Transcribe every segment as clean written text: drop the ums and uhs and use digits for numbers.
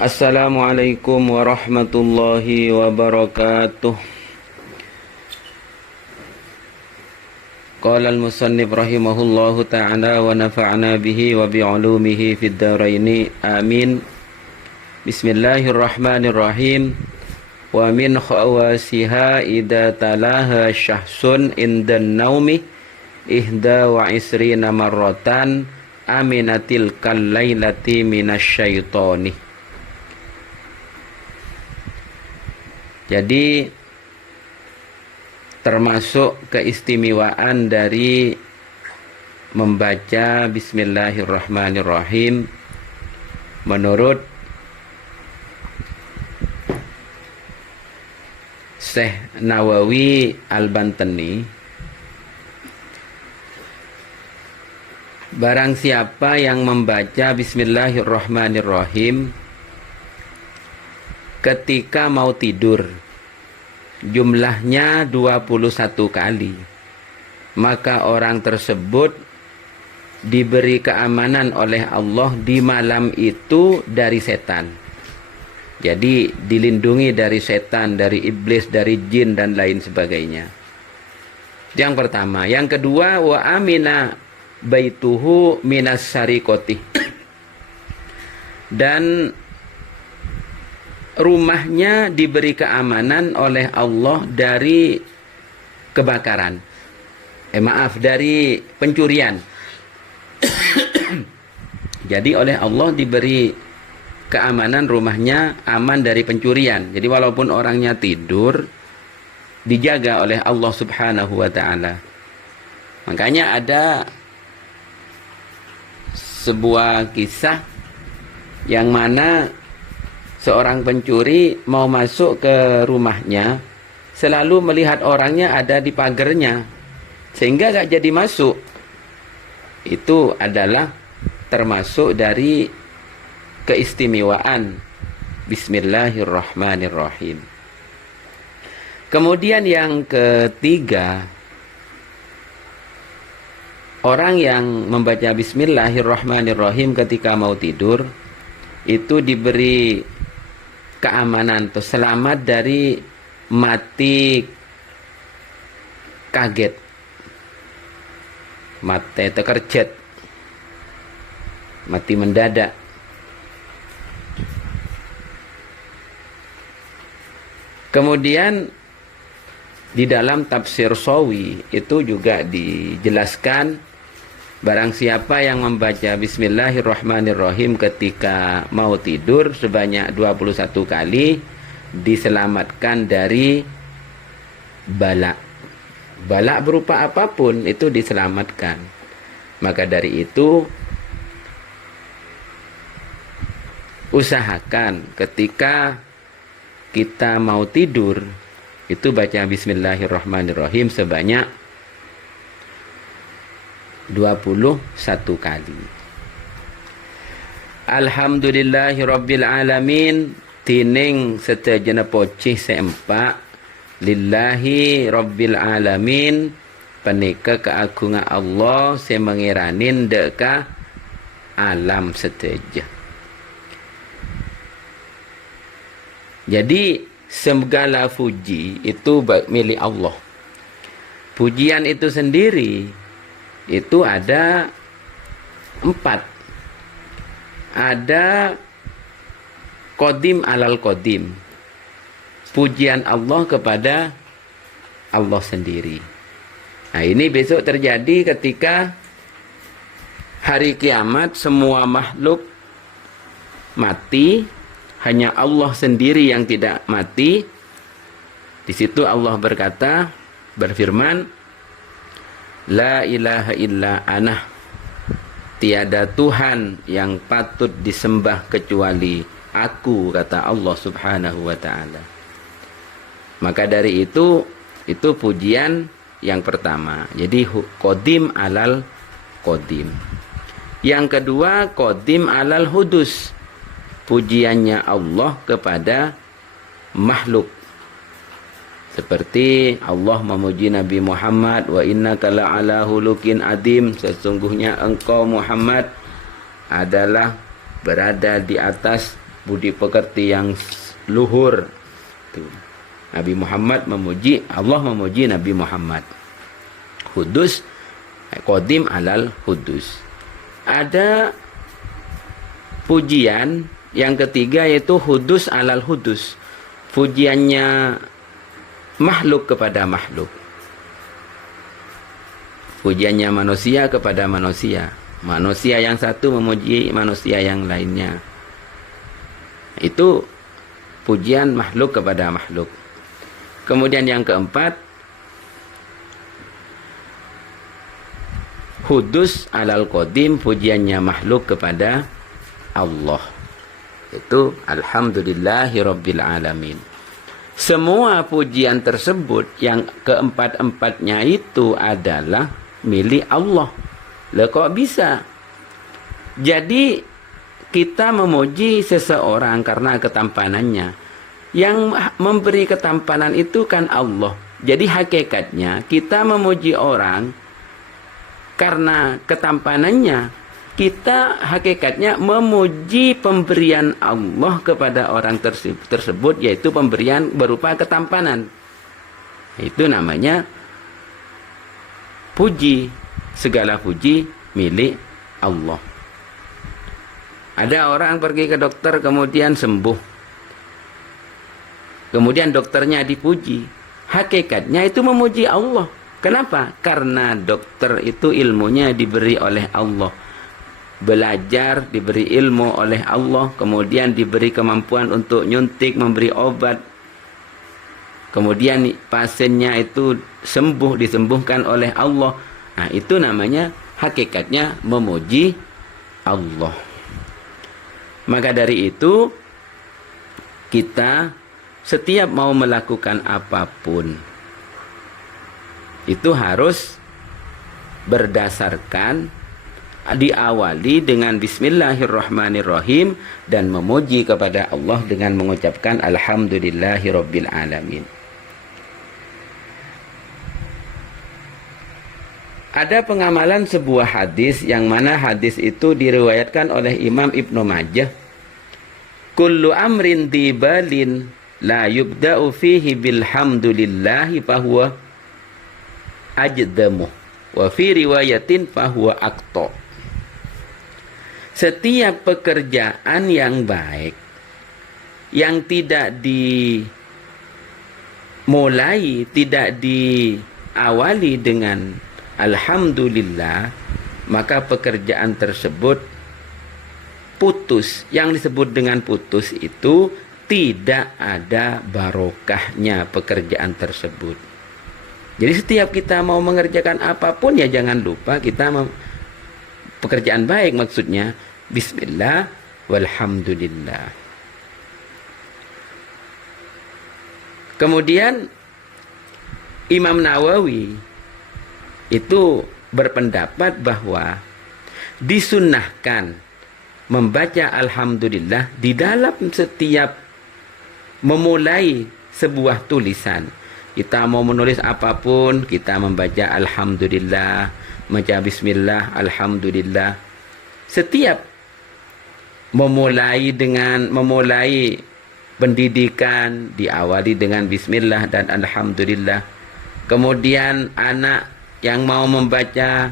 Assalamualaikum warahmatullahi wabarakatuh. Qala al-musannif rahimahullahu ta'ala wa nafa'na bihi wa bi'ulumihi fid dharaini amin. Bismillahirrahmanirrahim. Wa min khawasiha idza talaha syahsun indan naumi ihda wa isrina marratan aminatil kallailati minasyaitoni. Jadi termasuk keistimewaan dari membaca Bismillahirrahmanirrahim menurut Syekh Nawawi Al-Bantani, barang siapa yang membaca Bismillahirrahmanirrahim ketika mau tidur, jumlahnya 21 kali, maka orang tersebut diberi keamanan oleh Allah di malam itu dari setan. Jadi dilindungi dari setan, dari iblis, dari jin dan lain sebagainya. Yang pertama. Yang kedua, wa amina baituhu minas syariqati. Dan rumahnya diberi keamanan oleh Allah dari kebakaran. Dari pencurian. Jadi oleh Allah diberi keamanan, rumahnya aman dari pencurian. Jadi walaupun orangnya tidur, dijaga oleh Allah Subhanahu wa ta'ala. Makanya ada sebuah kisah yang mana seorang pencuri mau masuk ke rumahnya, selalu melihat orangnya ada di pagernya, sehingga gak jadi masuk. Itu adalah termasuk dari keistimewaan Bismillahirrahmanirrahim. Kemudian yang ketiga, orang yang membaca Bismillahirrahmanirrahim ketika mau tidur, itu diberi keamanan atau selamat dari mati kaget, mati terkerjet, mati mendadak. Kemudian di dalam tafsir Sawi itu juga dijelaskan, barang siapa yang membaca Bismillahirrahmanirrahim ketika mau tidur sebanyak 21 kali, diselamatkan dari bala. Bala berupa apapun itu diselamatkan. Maka dari itu usahakan ketika kita mau tidur itu baca Bismillahirrahmanirrahim sebanyak 21 kali. Alhamdulillahirabbil alamin, tining setejana pocih seempak, lillahi rabbil alamin, panika keagungan Allah semengiranin deka alam seteja. Jadi segala puji itu milik Allah. Pujian itu sendiri itu ada 4. Ada qadim alal qadim, pujian Allah kepada Allah sendiri. Nah, ini besok terjadi ketika hari kiamat, semua makhluk mati, hanya Allah sendiri yang tidak mati. Di situ Allah berfirman, la ilaha illa ana, tiada Tuhan yang patut disembah kecuali aku, kata Allah Subhanahu wa ta'ala. Maka dari itu pujian yang pertama. Jadi qadim alal qadim. Yang kedua, qadim alal hudus, pujiannya Allah kepada makhluk. Seperti Allah memuji Nabi Muhammad, wa innaka la'ala hulukin adim, sesungguhnya engkau Muhammad adalah berada di atas budi pekerti yang luhur. Tuh. Nabi Muhammad memuji, Allah memuji Nabi Muhammad. Hudus, qadim alal hudus. Ada pujian yang ketiga yaitu hudus alal hudus. Pujiannya makhluk kepada makhluk. Pujiannya manusia kepada manusia. Manusia yang satu memuji manusia yang lainnya. Itu pujian makhluk kepada makhluk. Kemudian yang keempat, hudus alal qadim, pujiannya makhluk kepada Allah. Itu alhamdulillahi rabbil alamin. Semua pujian tersebut yang keempat-empatnya itu adalah milik Allah. Lah kok bisa? Jadi kita memuji seseorang karena ketampanannya. Yang memberi ketampanan itu kan Allah. Jadi hakikatnya kita memuji orang karena ketampanannya. Kita hakikatnya memuji pemberian Allah kepada orang tersebut, yaitu pemberian berupa ketampanan. Itu namanya puji. Segala puji milik Allah. Ada orang pergi ke dokter kemudian sembuh. Kemudian dokternya dipuji. Hakikatnya itu memuji Allah. Kenapa? Karena dokter itu ilmunya diberi oleh Allah. Belajar, diberi ilmu oleh Allah, kemudian diberi kemampuan untuk nyuntik, memberi obat. Kemudian pasiennya itu sembuh, disembuhkan oleh Allah. Nah, itu namanya hakikatnya memuji Allah. Maka dari itu, kita setiap mau melakukan apapun, itu harus berdasarkan diawali dengan bismillahirrahmanirrahim dan memuji kepada Allah dengan mengucapkan alhamdulillahirabbil alamin. Ada pengamalan sebuah hadis yang mana hadis itu diriwayatkan oleh Imam Ibnu Majah. Kullu amrin dibalin la yubda'u fihi bilhamdulillahi fahuwa ajdamu wa fi riwayatin fahuwa aqta. Setiap pekerjaan yang baik yang tidak dimulai, tidak diawali dengan alhamdulillah, maka pekerjaan tersebut putus. Yang disebut dengan putus itu tidak ada barokahnya pekerjaan tersebut. Jadi setiap kita mau mengerjakan apapun ya jangan lupa kita pekerjaan baik, maksudnya bismillah walhamdulillah. Kemudian Imam Nawawi itu berpendapat bahwa disunnahkan membaca alhamdulillah di dalam setiap memulai sebuah tulisan. Kita mau menulis apapun, kita membaca alhamdulillah, membaca bismillah, alhamdulillah. Setiap memulai pendidikan diawali dengan bismillah dan alhamdulillah. Kemudian anak yang mau membaca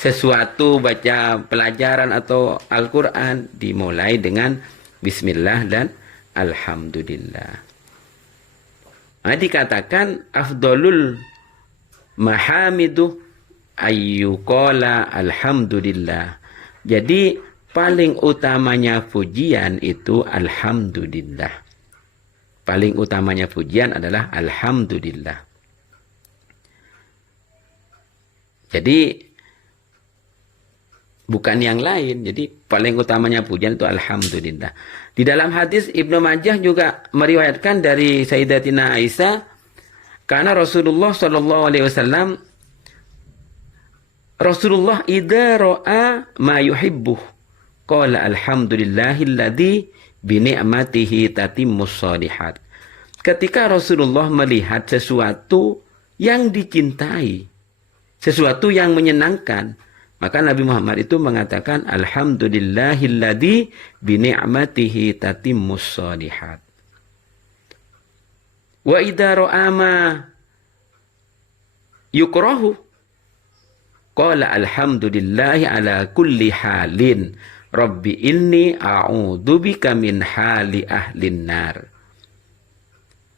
sesuatu, baca pelajaran atau Al-Quran, dimulai dengan bismillah dan alhamdulillah. Nah, dikatakan afdolul mahamidu ayyuqala alhamdulillah. Jadi paling utamanya pujian itu alhamdulillah. Paling utamanya pujian adalah alhamdulillah. Jadi bukan yang lain. Jadi paling utamanya pujian itu alhamdulillah. Di dalam hadis Ibnu Majah juga meriwayatkan dari Sayyidatina Aisyah, karena Rasulullah sallallahu alaihi wasallam Rasulullah idza ra'a ma yuhibbu qala alhamdulillahilladzi bi ni'matihi tatimmus shalihat. Ketika Rasulullah melihat sesuatu yang dicintai, sesuatu yang menyenangkan, Maka Nabi Muhammad itu mengatakan alhamdulillahilladzi bi ni'matihi tatimmus shalihat. Wa idza ra'a ma yukrahu qala alhamdulillahi ala kulli halin rabbi inni a'udzubika min hali ahlin nar.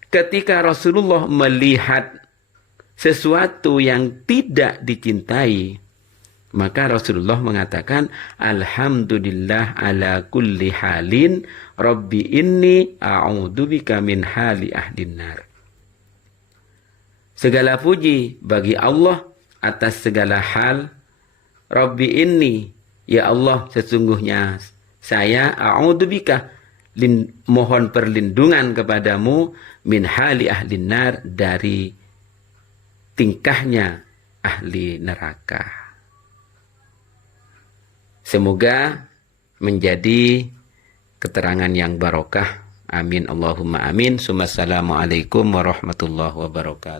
Ketika Rasulullah melihat sesuatu yang tidak dicintai, maka Rasulullah mengatakan alhamdulillah ala kulli halin rabbi inni a'udzubika min hali ahlin nar. Segala puji bagi Allah atas segala hal. Rabbi inni, ya Allah, sesungguhnya saya a'udzubika, mohon perlindungan kepadamu min hali ahlin nar, dari tingkahnya ahli neraka. Semoga menjadi keterangan yang barokah. Amin Allahumma amin. Assalamualaikum warahmatullahi wabarakatuh.